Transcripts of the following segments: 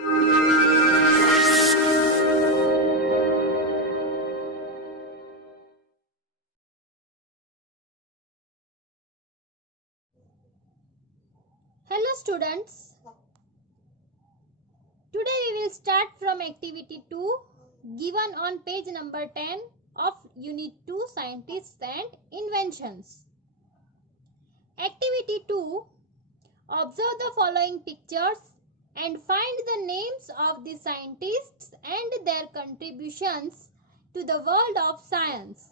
Hello students, today we will start from activity 2 given on page number 10 of unit 2 scientists and inventions. Activity 2, observe the following pictures and find the names of the scientists and their contributions to the world of science.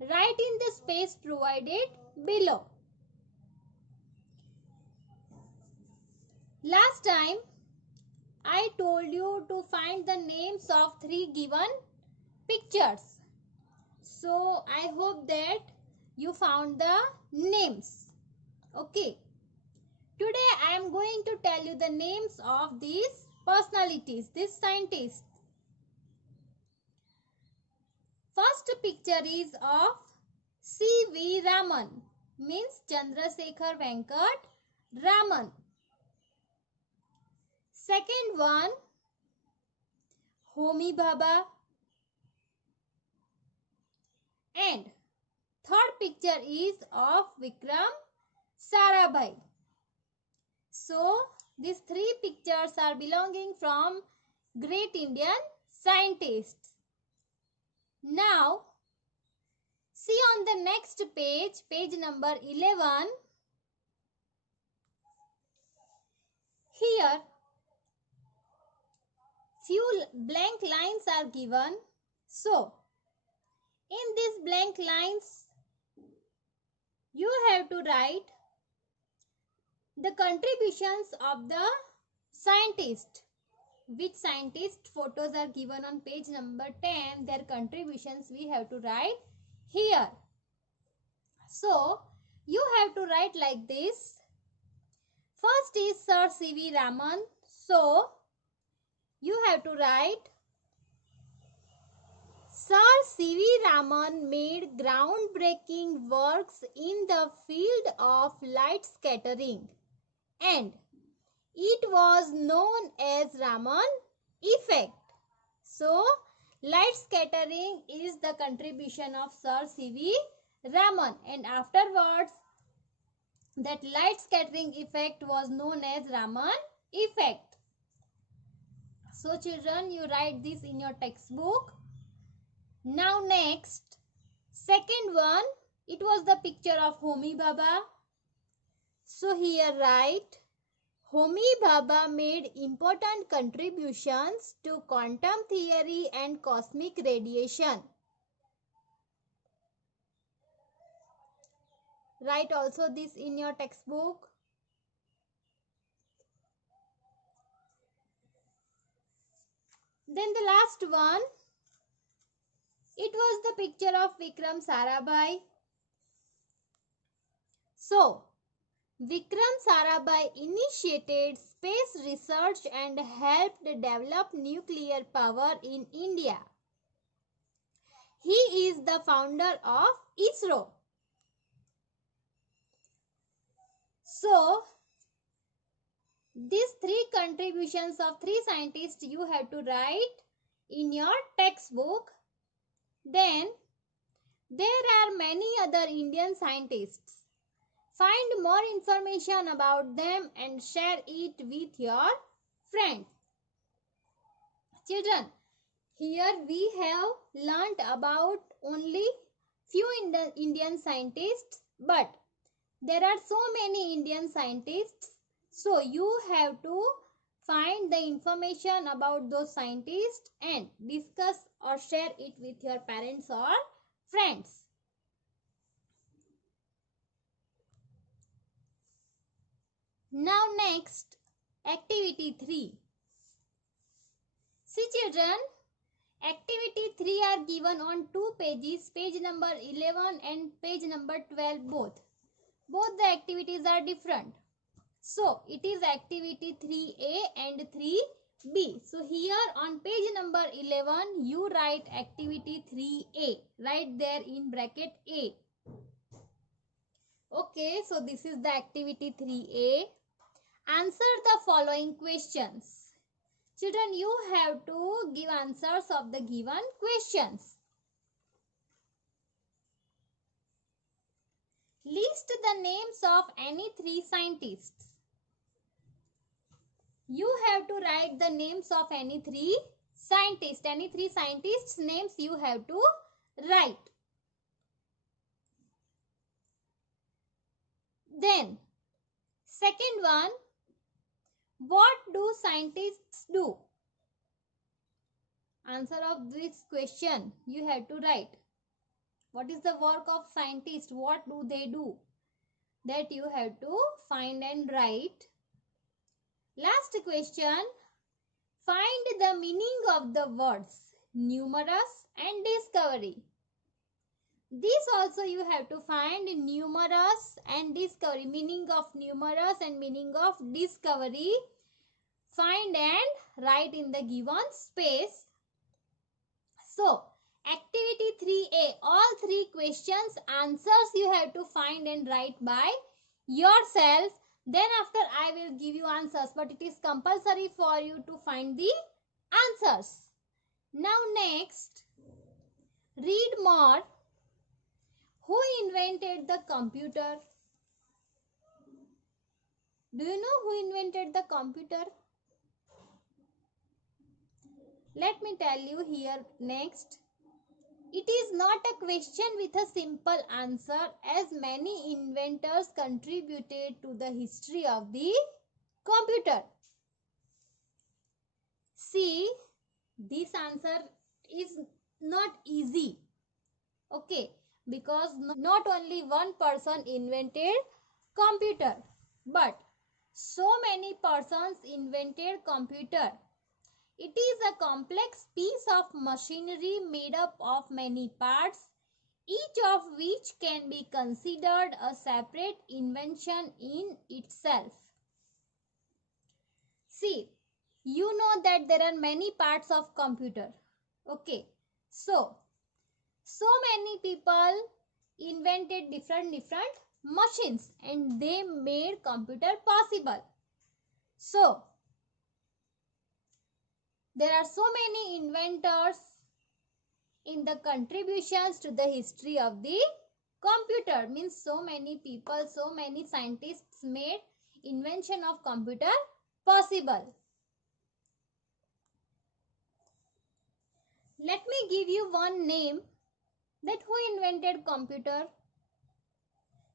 Write in the space provided below. Last time I told you to find the names of 3 given pictures. So I hope that you found the names. Okay. Today I am going to tell you the names of these personalities, these scientists. First picture is of C.V. Raman, means Chandrasekhar Venkat Raman. Second one, Homi Bhabha. And third picture is of Vikram Sarabhai. So these 3 pictures are belonging from great Indian scientists. Now see on the next page, page number 11. Here few blank lines are given. So in these blank lines you have to write the contributions of the scientist. Which scientist photos are given on page number 10, their contributions we have to write here. So you have to write like this. First is Sir C.V. Raman. So you have to write Sir C.V. Raman made groundbreaking works in the field of light scattering, and it was known as Raman effect. So light scattering is the contribution of Sir C.V. Raman, and afterwards that light scattering effect was known as Raman effect. So children, you write this in your textbook. Now next, second one, it was the picture of Homi Bhabha. So here write, Homi Bhabha made important contributions to quantum theory and cosmic radiation. Write also this in your textbook. Then the last one, it was the picture of Vikram Sarabhai. So Vikram Sarabhai initiated space research and helped develop nuclear power in India. He is the founder of ISRO. So these 3 contributions of 3 scientists you have to write in your textbook. Then there are many other Indian scientists. Find more information about them and share it with your friends. Children, here we have learnt about only few Indian scientists, but there are so many Indian scientists. So you have to find the information about those scientists and discuss or share it with your parents or friends. Now next, activity 3. See children, activity 3 are given on 2 pages, page number 11 and page number 12 both. Both the activities are different. So it is activity 3A and 3B. So here on page number 11 you write activity 3A. Write there in bracket A. Okay, so this is the activity 3A. Answer the following questions. Children, you have to give answers of the given questions. List the names of any three scientists. You have to write the names of any three scientists. Any three scientists' names you have to write. Then, second one, what do scientists do? Answer of this question you have to write. What is the work of scientists? What do they do? That you have to find and write. Last question, find the meaning of the words numerous and discovery. This also you have to find numerous and discovery, meaning of numerous and meaning of discovery. Find and write in the given space. So, activity 3A, all three questions answers you have to find and write by yourself. Then after I will give you answers, but it is compulsory for you to find the answers. Now next, read more. Who invented the computer? Do you know who invented the computer? Let me tell you here next. It is not a question with a simple answer, as many inventors contributed to the history of the computer. See, this answer is not easy. Okay, because not only one person invented computer, but so many persons invented computer. It is a complex piece of machinery made up of many parts, each of which can be considered a separate invention in itself. See, you know that there are many parts of computer. Okay, so many people invented different machines and they made computer possible. So, there are so many inventors in the contributions to the history of the computer. Means so many people, so many scientists made invention of computer possible. Let me give you one name that who invented computer.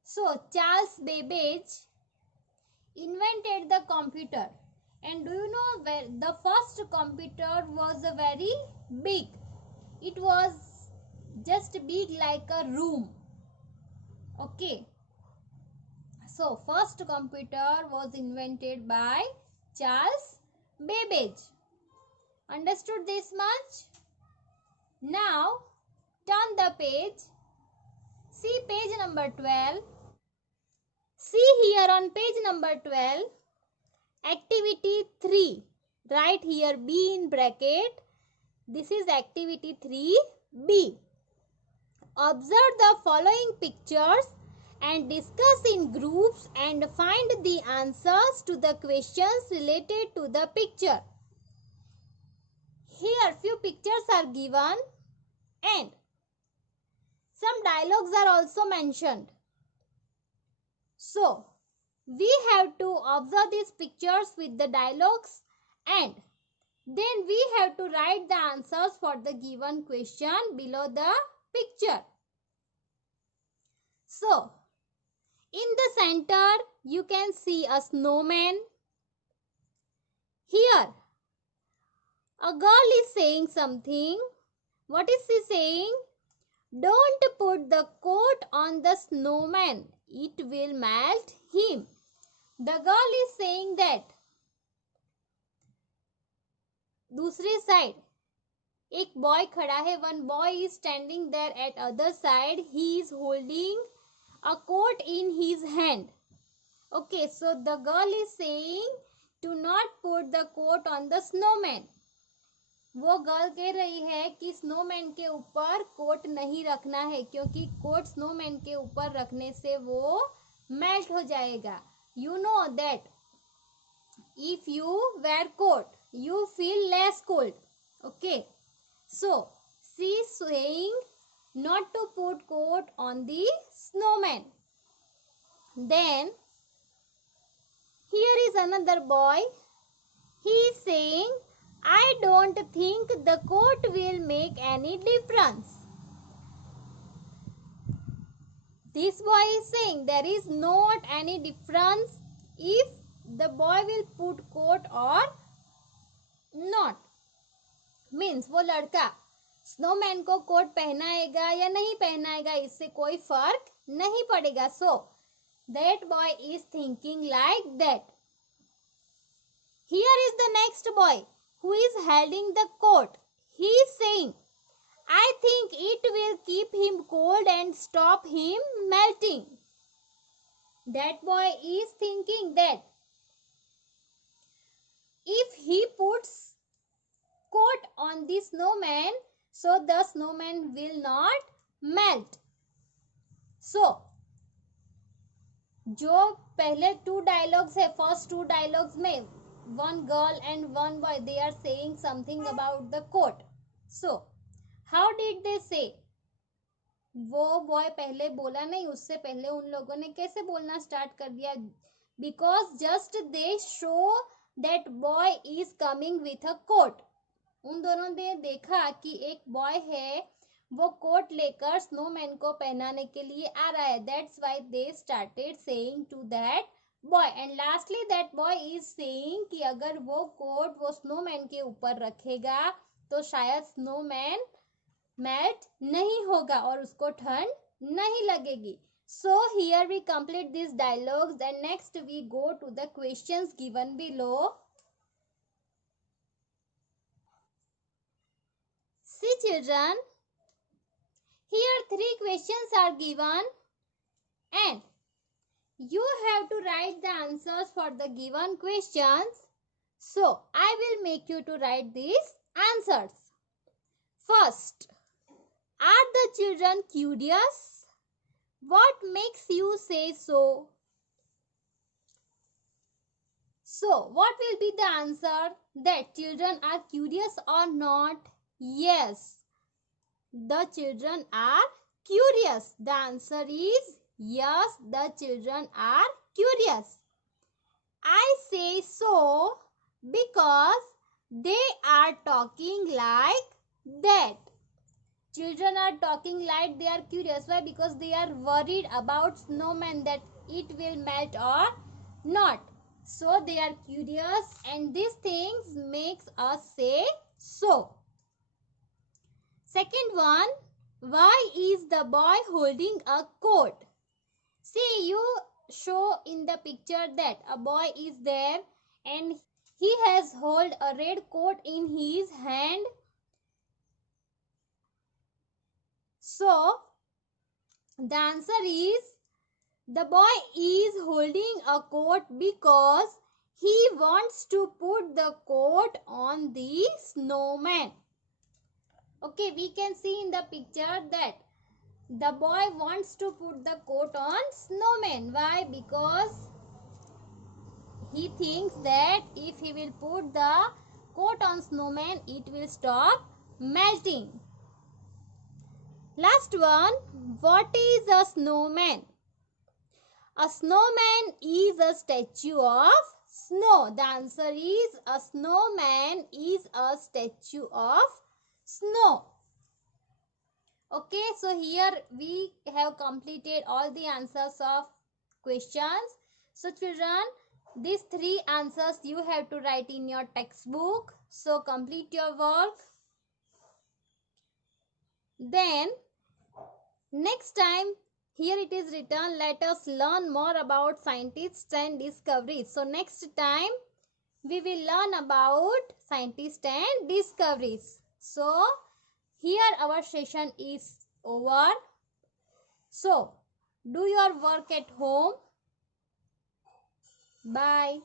So, Charles Babbage invented the computer. And do you know where the first computer was very big? It was just big like a room. Okay. So, first computer was invented by Charles Babbage. Understood this much? Now, turn the page. See page number 12. See here on page number 12, activity 3. Write here B in bracket. This is activity 3B. Observe the following pictures and discuss in groups and find the answers to the questions related to the picture. Here few pictures are given and some dialogues are also mentioned. So, we have to observe these pictures with the dialogues and then we have to write the answers for the given question below the picture. So, in the center, you can see a snowman. Here, a girl is saying something. What is she saying? Don't put the coat on the snowman. It will melt him. The girl is saying that. दूसरे side एक boy खड़ा है. One boy is standing there at other side. He is holding a coat in his hand. Okay, so the girl is saying to not put the coat on the snowman. वो girl कह रही है कि snowman के ऊपर coat नहीं रखना है क्योंकि कोट स्नोमैन के ऊपर रखने से वो मेल्ट हो जाएगा. You know that if you wear coat, you feel less cold. Okay. So, she is saying not to put coat on the snowman. Then, here is another boy. He is saying, I don't think the coat will make any difference. This boy is saying there is not any difference if the boy will put coat or not. Means वो लड़का snowman को coat पहनाएगा या नहीं पहनाएगा इससे कोई फर्क नहीं पड़ेगा. So that boy is thinking like that. Here is the next boy who is holding the coat. He is saying I think it will keep him cold and stop him melting. That boy is thinking that if he puts coat on the snowman, so the snowman will not melt. So, जो पहले two dialogues है, first two dialogues में one girl and one boy, they are saying something about the coat. So, how did they say? वो boy पहले बोला नहीं, उससे पहले उन लोगों ने कैसे बोलना स्टार्ट कर दिया? Because just they show that boy is coming with a coat. उन दोनों ने देखा कि एक बॉय है वो कोट लेकर स्नोमैन को पहनाने के लिए आ रहा है. That's why they started saying to that boy. And lastly that boy is saying कि अगर वो कोट वो स्नोमैन के ऊपर रखेगा तो शायद स्नोमैन मेल्ट नहीं होगा और उसको ठंड नहीं लगेगी. So here we complete these dialogues and next we go to the questions given below. See children, here 3 questions are given and you have to write the answers for the given questions. So I will make you to write these answers. First, are the children curious? What makes you say so? So, what will be the answer? That children are curious or not? Yes, the children are curious. The answer is yes, the children are curious. I say so because they are talking like that. Children are talking like they are curious. Why? Because they are worried about snowman, that it will melt or not. So they are curious and these things makes us say so. Second one, why is the boy holding a coat? See, you show in the picture that a boy is there and he has hold a red coat in his hand. So, the answer is the boy is holding a coat because he wants to put the coat on the snowman. Okay, we can see in the picture that the boy wants to put the coat on snowman. Why? Because he thinks that if he will put the coat on snowman, it will stop melting. Last one, what is a snowman? A snowman is a statue of snow. The answer is a snowman is a statue of snow. Okay, so here we have completed all the answers of questions. So children, these 3 answers you have to write in your textbook. So complete your work. Then next time, here it is written, let us learn more about scientists and discoveries. So next time we will learn about scientists and discoveries. So here our session is over. So do your work at home. Bye.